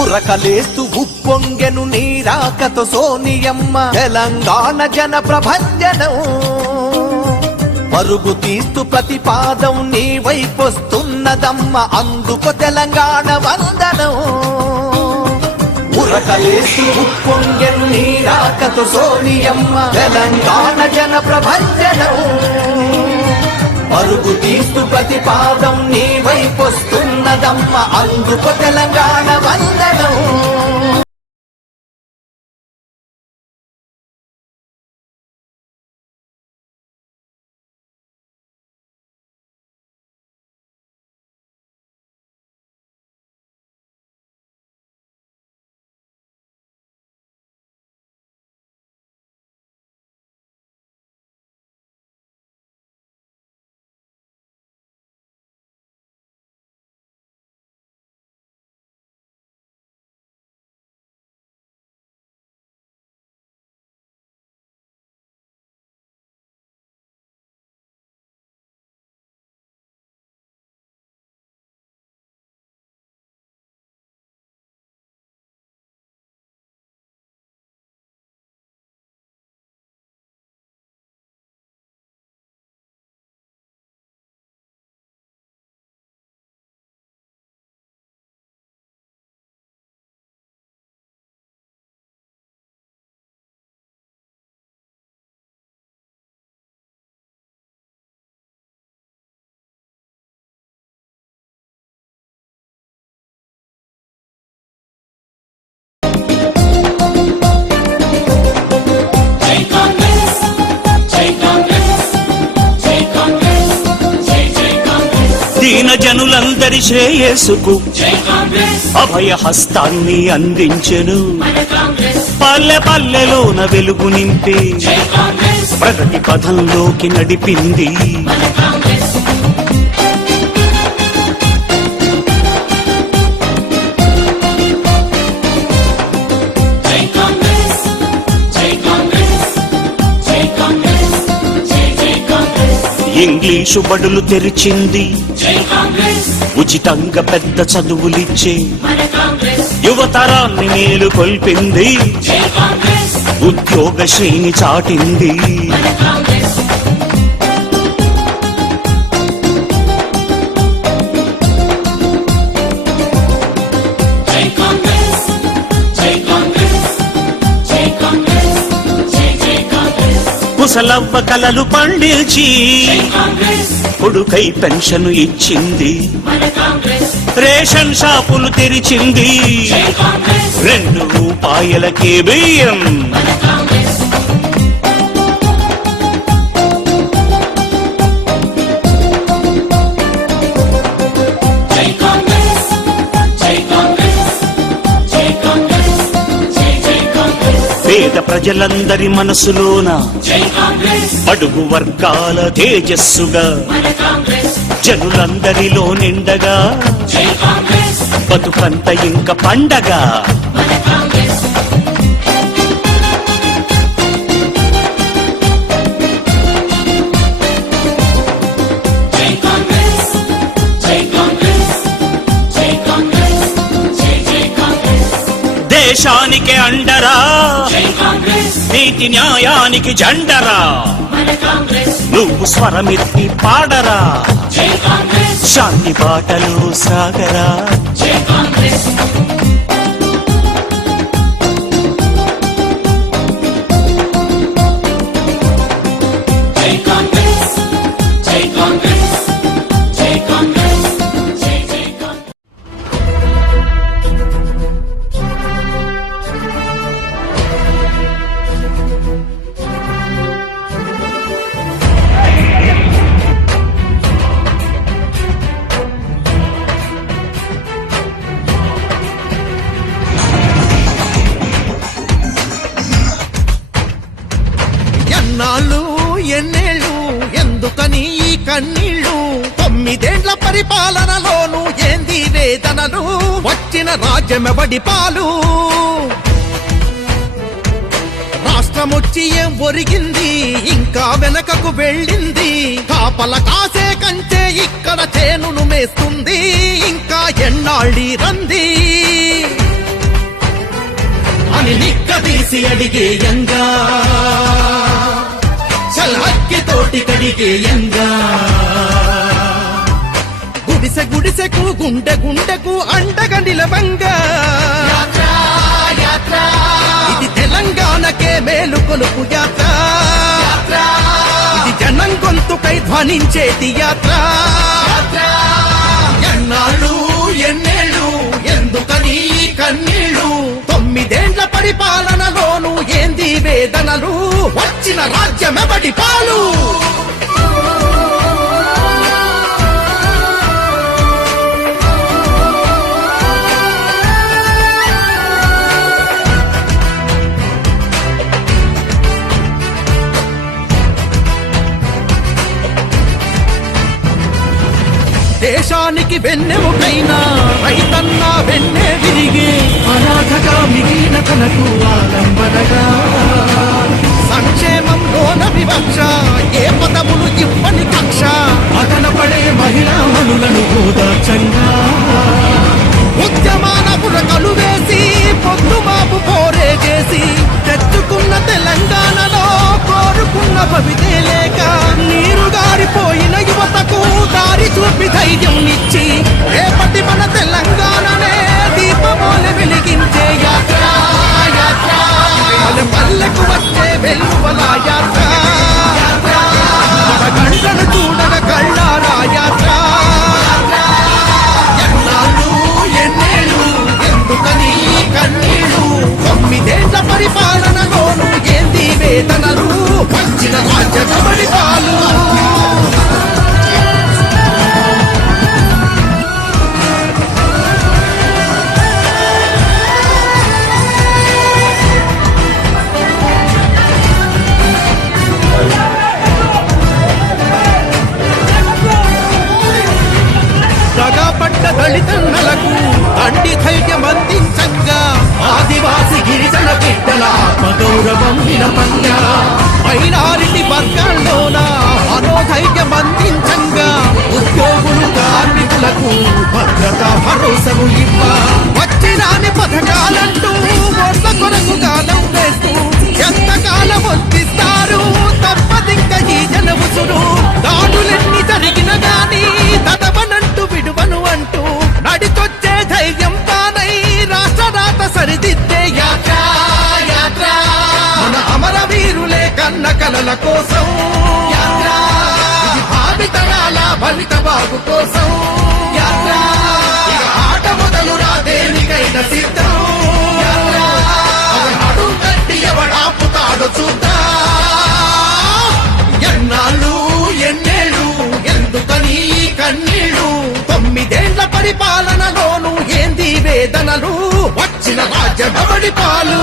ఉరకలేస్తూ ఉప్పొంగెను నీరాకతో సోనియమ్మ తెలంగాణ జన ప్రభంజనం పరుగు తీస్తూ ప్రతిపాదం నీ వైపొస్తున్నదమ్మ అందుకు తెలంగాణ వందనం ఉరకలేస్తూ ఉప్పొంగెను నీరాకతో సోనియమ్మ తెలంగాణ జన ప్రభంజనం పరుగు తీస్తూ ప్రతిపాదం నీ వైపొస్తున్నదమ్మ అందుకు తెలంగాణ వందనం దీన జనులందరి శ్రేయస్సుకు అభయ హస్తాన్ని అందించెను పల్లె పల్లెలోన వెలుగు నింపి ప్రగతి పథంలోకి నడిపింది ఇంగ్లీషు బడులు తెరిచింది ఉచితంగా పెద్ద చదువులిచ్చే యువతరాన్ని మేలు కొల్పింది ఉద్యోగ శ్రేణి చాటింది ముసలవ్వ కలలు పండించి కొడుకై పెన్షన్ ఇచ్చింది రేషన్ షాపులు తెరిచింది 2 రూపాయలకే బియ్యం పేద ప్రజలందరి మనసులోన అడుగు వర్గాల తేజస్సుగా జనులందరిలో నిండగా బతుకంత ఇంక పండగ దేశానికి అండరా నీతి న్యాయానికి జెండరా నువ్వు స్వరమెత్తి పాడరా శాంతి బాటలో సాగరా ఎన్నేళ్ళు ఎందుకని ఈ కన్నీళ్ళు 9 ఏళ్ల పరిపాలనలోను ఏంది వేదనలు వచ్చిన రాజ్యమెవడి పాలు రాష్ట్రమొచ్చి ఏం ఒరిగింది ఇంకా వెనకకు వెళ్ళింది కాపల కాసే కంటే ఇక్కడ చేనును మేస్తుంది ఇంకా ఎన్నాళ్ళి రంది అని నిక్కదీసి అడిగేయంగా చల్హక్కి తోటి కడిగేయంగా గుడిసె గుడిసెకు గుండె గుండెకు అండగా నిలవంగా ఇది తెలంగాణకే మేలు కొలుపు యాత్ర ఇది జనం గొంతుకై ధ్వనించేటి యాత్ర ఎన్నాళ్ళు ఎన్నేళ్ళు ఎందుకని ఈ కన్నీళ్ళు 9 ఏళ్ల పరిపాలనలోను ఏంది వేదనలు వచ్చిన రాజ్యమెవడి పాలు దేశానికి వెన్నెముకైనా రైతన్నా వెన్నె విరిగే అనాథగా మిగిలిన తనకు ఆలంబనగా సంక్షేమంలోన వివక్ష ఏ పదములు ఇవ్వని కక్ష అతన పడే మహిళా మనులను ఓదార్చంగా ఉద్యమాన పురకలు వేసి పొద్దుమాపు పోరే చేసి తెచ్చుకున్న తెలంగాణలో కోరుకున్న భవితే లేక నీరు గారిపోయిన యువతకు దారి చూపి ధైర్యం ఇచ్చి రేపటి మన తెలంగాణనే దీపమోల వెలిగించే యాత్ర పల్లె పల్లెకు వచ్చే వెలువల యాత్ర మన గంటను చూడగ కళ్ళారా యాత్ర ఎన్నాళ్ళు ఎన్నేళ్ళు ఎందుకని ఈ కన్నీళ్ళు 9 ఏళ్ల పరిపాలనలోను ఏంది వేదనలు వచ్చిన రాజ్యమడి పాలు పడ్డ దళితన్నలకు తండ్రి ధైర్యం అందించంగా ఆదివాసి గిరిజన బిడ్డల ఆత్మగౌరవం నిలపంగా మైనారిటీ వర్గాల్లోన మనోధైర్యం అందించంగా ఉద్యోగులు కార్మికులకు భద్రత భరోసను ఇవ్వ వచ్చిరాని పథకాలంటూ ఓట్ల కొరకు గాలం వేస్తూ ఎంతకాలం వర్తిస్తారు తప్పదింక ఈ జనముసురు దాడులెన్ని జరిగిన గాని తడవనంటూ విడువను అంటూ నడిచొచ్చే ధైర్యం తానై రాష్ట్రరాత సరిదిద్దే యాత్ర మన అమరవీరులే కన్న కలల కోసం యాత్ర ఇది భావితరాల భవిత బాగు కోసం యాత్ర ఇక ఆట మొదలురా దేనికైనా సిద్ధం యాత్ర అడు కట్టి ఎవడాపుతాడో చూద్దా ఎన్నాళ్ళు ఎన్నేళ్ళు ఎందుకని ఈ కన్నీళ్ళు 9 ఏళ్ల పరిపాలనలోను ఏంది వేదనలు వచ్చిన రాజ్యమడి పాలు